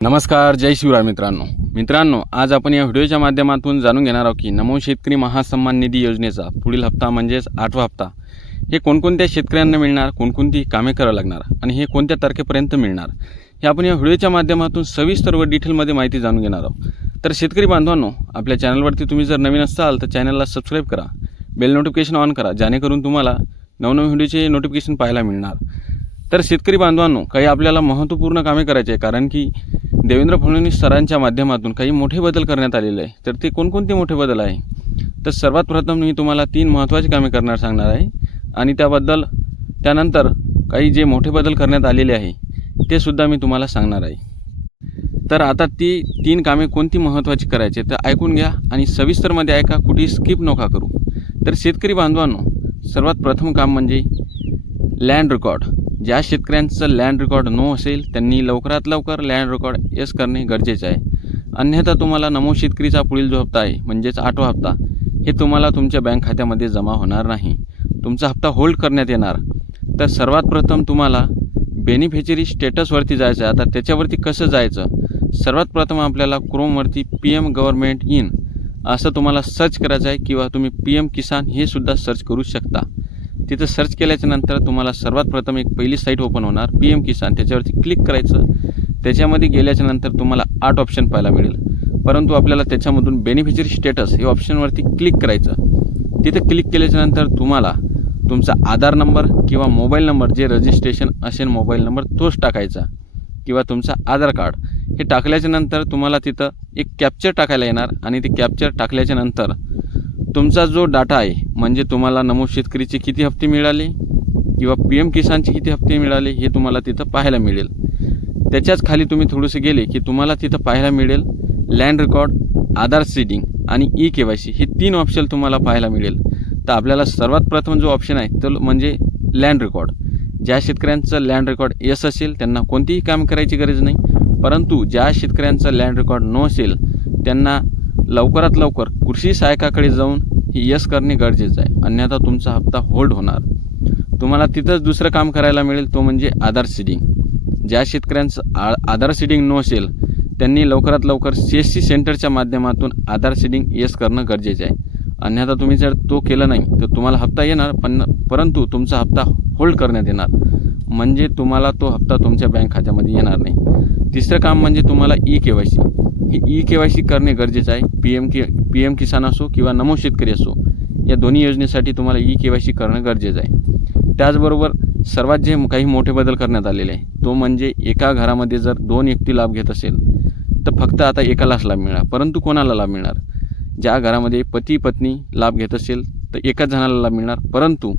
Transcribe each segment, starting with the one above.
नमस्कार, जय शिवराय मित्रांनो, आज आपण या व्हिडिओच्या माध्यमातून जाणून घेणार आहोत की नमो शेतकरी महासन्मान निधी योजनेचा पुढील हप्ता म्हणजेच 8वा हप्ता हे कोणकोणत्या शेतकऱ्यांना मिळणार, कोणकोणती कामे करावी लागणार आणि हे कोणत्या तारखेपर्यंत मिळणार हे आपण या व्हिडिओच्या माध्यमातून सविस्तर व डिटेलमध्ये माहिती जाणून घेणार आहोत। तर शेतकरी बांधवांनो, आपल्या चॅनलवरती तुम्ही जर नवीन असाल तर चॅनलला सबस्क्राईब करा, बेल नोटिफिकेशन ऑन करा, जेणेकरून तुम्हाला नवनवीन व्हिडिओचे नोटिफिकेशन पाहायला मिळणार। तर शेतकरी बांधवांनो, काही आपल्याला महत्त्वपूर्ण कामे करायचे आहे, कारण की देवेंद्र फडणवीस सरांच्या माध्यमातून काही मोठे बदल करण्यात आलेले आहे। तर ते कोणकोणते मोठे बदल आहे? तर सर्वात प्रथम मी तुम्हाला 3 महत्त्वाची कामे सांगणार आहे आणि त्यानंतर काही जे मोठे बदल करण्यात आलेले आहे ते सुद्धा मी तुम्हाला सांगणार आहे। तर आता ती 3 कामे कोणती महत्त्वाची करायची तर ऐकून घ्या आणि सविस्तरमध्ये ऐका, कुठेही स्किप नका करू। तर शेतकरी बांधवांनो, सर्वात प्रथम काम म्हणजे लँड रेकॉर्ड। ज्या शेतकऱ्यांचं लँड रेकॉर्ड नो असेल त्यांनी लवकरात लवकर लँड रेकॉर्ड येस करणे गरजेचे आहे, अन्यथा तुम्हाला नमो शेतकरीचा पुढील जो हप्ता आहे म्हणजेच 8वा हप्ता हे तुम्हाला तुमच्या बँक खात्यामध्ये जमा होणार नाही, तुमचा हप्ता होल्ड करण्यात येणार। तर सर्वात प्रथम तुम्हाला बेनिफिशरी स्टेटसवरती जायचं आहे। आता त्याच्यावरती कसं जायचं? सर्वात प्रथम आपल्याला क्रोमवरती PM गव्हर्नमेंट इन असं तुम्हाला सर्च करायचं आहे, किंवा तुम्ही PM किसान हे सुद्धा सर्च करू शकता। तिथं सर्च केल्याच्यानंतर तुम्हाला सर्वात प्रथम एक पहिली साईट ओपन होणार PM किसान, त्याच्यावरती क्लिक करायचं। त्याच्यामध्ये गेल्याच्यानंतर तुम्हाला 8 ऑप्शन पाहायला मिळेल, परंतु आपल्याला त्याच्यामधून बेनिफिशरी स्टेटस हे ऑप्शनवरती क्लिक करायचं। तिथे क्लिक केल्याच्यानंतर तुम्हाला तुमचा आधार नंबर किंवा मोबाईल नंबर, जे रजिस्ट्रेशन असेल मोबाईल नंबर तोच टाकायचा, किंवा तुमचा आधार कार्ड हे टाकल्याच्यानंतर तुम्हाला तिथं एक कॅप्चर टाकायला येणार आणि ते कॅप्चर टाकल्याच्यानंतर तुमचा जो डाटा आहे म्हणजे तुम्हाला नमो शेतकरीचे किती हप्ते मिळाले किंवा PM किसानचे किती हप्ते मिळाले हे तुम्हाला तिथं पाहायला मिळेल। त्याच्याच खाली तुम्ही थोडेसे गेले की तुम्हाला तिथं पाहायला मिळेल लँड रेकॉर्ड, आधार सीडिंग आणि KYC हे 3 ऑप्शन तुम्हाला पाहायला मिळेल। तर आपल्याला सर्वात प्रथम जो ऑप्शन आहे तो म्हणजे लँड रेकॉर्ड। ज्या शेतकऱ्यांचं लँड रेकॉर्ड येस असेल त्यांना कोणतीही काम करायची गरज नाही, परंतु ज्या शेतकऱ्यांचं लँड रेकॉर्ड नो असेल त्यांना लवकरात लवकर कृषी सहाय्यकाकडे जाऊन ही यस करणे गरजेचं आहे, अन्यथा तुमचा हप्ता होल्ड होणार। तुम्हाला तिथंच दुसरं काम करायला मिळेल, तो म्हणजे आधार सीडिंग। ज्या शेतकऱ्यांचं आधार सीडिंग नो असेल त्यांनी लवकरात लवकर CSC सेंटरच्या माध्यमातून आधार सीडिंग यस करणं गरजेचं आहे, अन्यथा तुम्ही जर तो केलं नाही तर तुम्हाला हप्ता येणार परंतु तुमचा हप्ता होल्ड करण्यात येणार, म्हणजे तुम्हाला तो हप्ता तुमच्या बँक खात्यामध्ये येणार नाही। तिसरं काम म्हणजे तुम्हाला KYC ही KYC करणे गरजेचं आहे। PM किसान असो किंवा नमो शेतकरी असो, या दोन्ही योजनेसाठी तुम्हाला KYC करणं गरजेचं आहे। त्याचबरोबर सर्वात जे काही मोठे बदल करण्यात आलेले आहे तो म्हणजे एका घरामध्ये जर 2 व्यक्ती लाभ घेत असेल तर फक्त आता एकालाच लाभ मिळणार, परंतु कोणाला लाभ मिळणार? ज्या घरामध्ये पती पत्नी लाभ घेत असेल तर एकाच जणाला लाभ मिळणार, परंतु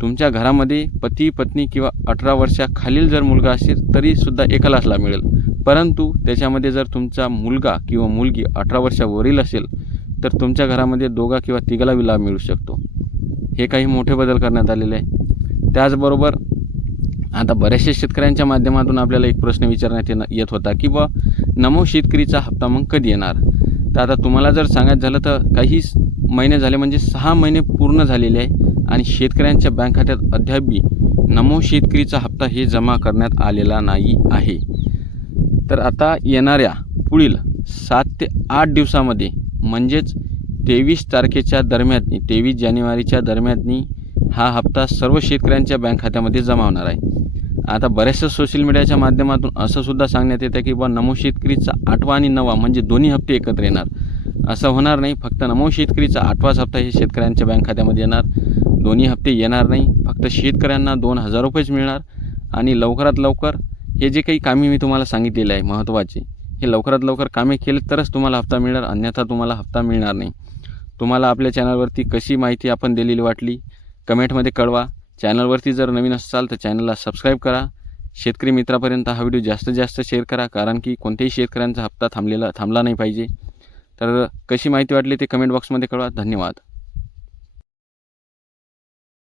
तुमच्या घरामध्ये पती पत्नी किंवा 18 वर्षाखालील जर मुलगा असेल तरीसुद्धा एकालाच लाभ मिळेल, परंतु त्याच्यामध्ये जर तुमचा मुलगा किंवा मुलगी 18 वर्षावरील असेल तर तुमच्या घरामध्ये 2 किंवा 3 लाभ मिळू शकतो। हे काही मोठे बदल करण्यात आलेले आहे। त्याचबरोबर आता बऱ्याचशा शेतकऱ्यांच्या माध्यमातून आपल्याला एक प्रश्न विचारण्यात येत होता की नमो शेतकरीचा हप्ता मग कधी येणार? तर आता तुम्हाला जर सांगायचं झालं तर काही महिने झाले, म्हणजे 6 महिने पूर्ण झालेले आहे आणि शेतकऱ्यांच्या बँक खात्यात अद्यापही नमो शेतकरीचा हप्ता हे जमा करण्यात आलेला नाही आहे। तर आता येणाऱ्या पुढील 7 ते 8 दिवसामध्ये म्हणजेच 23 तारखेच्या दरम्यान, 23 जानेवारीच्या दरम्यान हा हप्ता सर्व शेतकऱ्यांच्या बँक खात्यामध्ये जमा होणार आहे। आता बऱ्याचशा सोशल मीडियाच्या माध्यमातून असं सुद्धा सांगण्यात येतं की नमो शेतकरीचा 8वा आणि 9वा म्हणजे दोन्ही हप्ते एकत्र येणार। असं होणार नाही, फक्त नमो शेतकरीचा 8वाच हप्ता हे शेतकऱ्यांच्या बँक खात्यामध्ये येणार, दोन्ही हप्ते येणार नाही। फक्त शेतकऱ्यांना 2000 रुपयेच मिळणार आणि लवकरात लवकर हे जे काही कामे मी तुम्हाला सांगितलेले आहे महत्त्वाचे, हे लवकरात लवकर कामे केले तरच तुम्हाला हप्ता मिळणार, अन्यथा तुम्हाला हप्ता मिळणार नाही। तुम्हाला आपल्या चॅनलवरती कशी माहिती आपण दिलेली वाटली कमेंटमध्ये कळवा। चॅनलवरती जर नवीन असाल तर चॅनलला सबस्क्राईब करा। शेतकरी मित्रापर्यंत हा व्हिडिओ जास्तीत जास्त शेअर करा, कारण की कोणत्याही शेतकऱ्यांचा हप्ता थांबला नाही पाहिजे। तर कशी माहिती वाटली ते कमेंट बॉक्समध्ये कळवा। धन्यवाद।